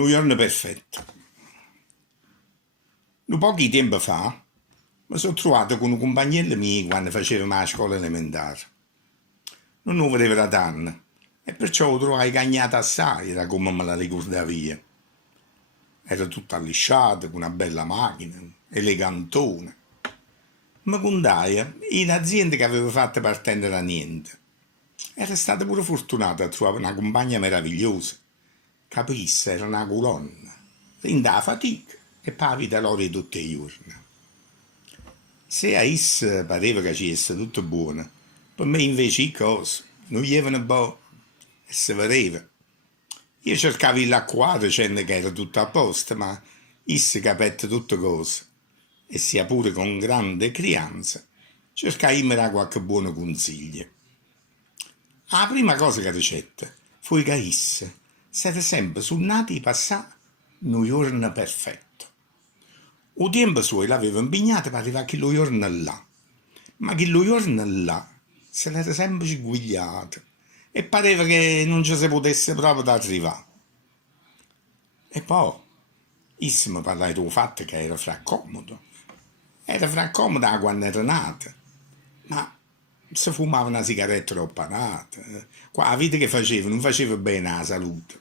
Un giorno perfetto. Un po' di tempo fa mi sono trovato con un compagnello mio quando facevamo la scuola elementare. Non lo vedevo da tanto e perciò lo trovai cagnato assai da come me la ricordavo io. Era tutto allisciato, con una bella macchina, elegantone. Mi contai in azienda che avevo fatto partendo da niente. Era stato pure fortunato a trovare una compagna meravigliosa. Capisse, era una colonna. Rinda fatica e poi la vita l'ora tutti i giorni. Se a essa pareva che ci fosse tutto buono, per me invece i cose non gli avevano buono e si vedeva. Io cercavo il l'acquato dicendo che era tutto a posto, ma essa capette tutte cose e sia pure con grande crianza cercai di qualche buono consiglio. La prima cosa che ricetta fu che essa siete sempre suonati di passare un giorno perfetto. Il tempo suo l'aveva impegnato per arrivare a quello giorno là, ma quello giorno là se l'era sempre sguigliato e pareva che non ci si potesse proprio arrivare. E poi, essa mi parlai del fatto che era fraccomodo. Era fraccomoda quando era nata, ma se fumava una sigaretta troppo nata, qua la vita che faceva non faceva bene alla salute.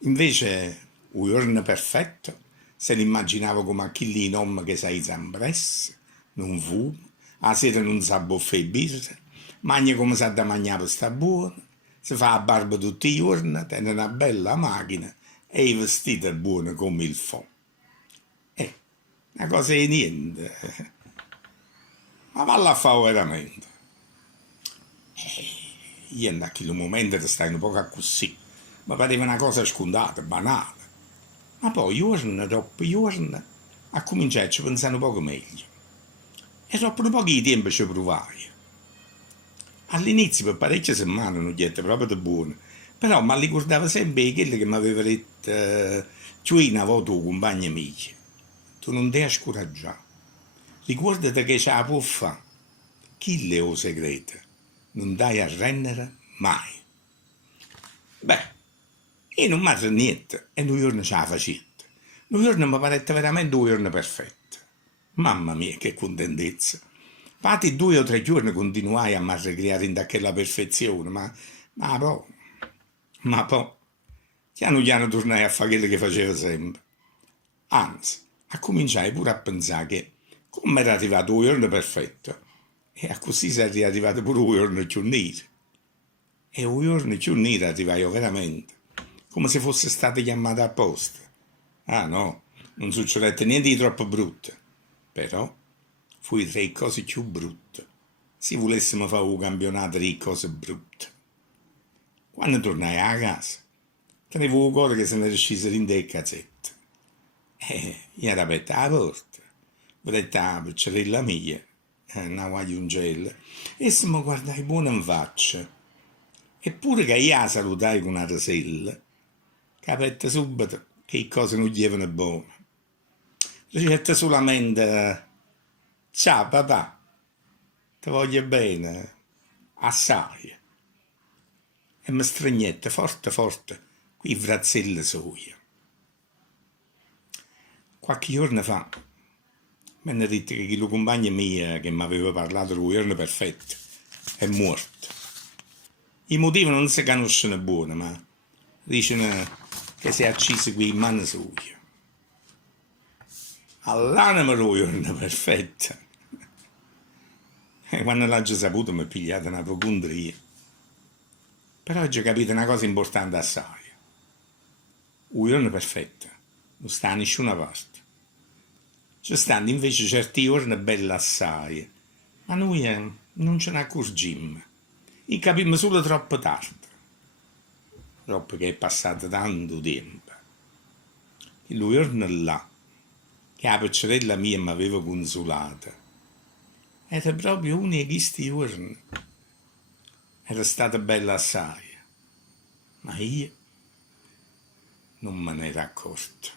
Invece, un giorno perfetto, se l'immaginavo come a chi nome che sai zambresse, non fuma, a sera non sa buffare birra, mangia come sa da mangiare sta buono, si fa la barba tutti i giorni, tiene una bella macchina e i vestiti buoni come il fo. Una cosa di niente, ma valla a fare veramente. Io in quel momento stai un po' così, mi pareva una cosa scontata, banale. Ma poi, giorno dopo giorno, a cominciare a pensare un poco meglio. E dopo un po' di tempo ci provai. All'inizio, per parecchie settimane, non niente proprio di buono, però mi ricordava sempre quello che mi aveva detto cioè una volta un compagno mio. Tu non devi scoraggiare. Ricordati che c'è la può fare. Chi è il segreto? Non dai a rendere mai. Beh, io non mi arrendo niente e un giorno ce la facevo. Un giorno mi parette veramente un giorno perfetto. Mamma mia, che contentezza. Infatti 2 o 3 giorni continuai a mi ricreare in quella perfezione, ma poi, piano piano tornai a fare quello che facevo sempre. Anzi, a cominciare pure a pensare che, come era arrivato un giorno perfetto, e a così sei arrivato pure un giorno più nero. E un giorno più nero arrivai io veramente, come se fosse stato chiamato apposta. Ah no, non succedette niente di troppo brutto, però fui tra le cose più brutte, se volessimo fare un campionato di cose brutte. Quando tornai a casa, tenevo un cuore che se ne era sceso in dei cazzetti. Io era aperta la porta, vedete la piccerella mia, una guagliungella, e se mi guardai buono in faccia. Eppure che io la salutai con una rasella, capette subito che cose non gli erano buone. Dicette solamente, ciao papà, ti voglio bene, assai. E mi stregnette forte forte qui frazzella soia. Qualche giorno fa mi hanno detto che quello compagno mio che mi aveva parlato del giorno perfetto è morto. I motivi non si conoscono buono, ma dicono che si è acceso qui in mano sua. All'anima del giorno perfetto. E quando l'ho già saputo mi è pigliata una procondria. Però ho già capito una cosa importante assai. Il giorno perfetto non sta da nessuna parte. Ci stanno invece certi giorni belli assai, ma noi non ce ne accorgiamo. E capimmo solo troppo tardi. Troppo che è passato tanto tempo. Il giorno là, che la piccerella mia mi aveva consolata, era proprio uno di questi giorni. Era stata bella assai, ma io non me ne ero accorto.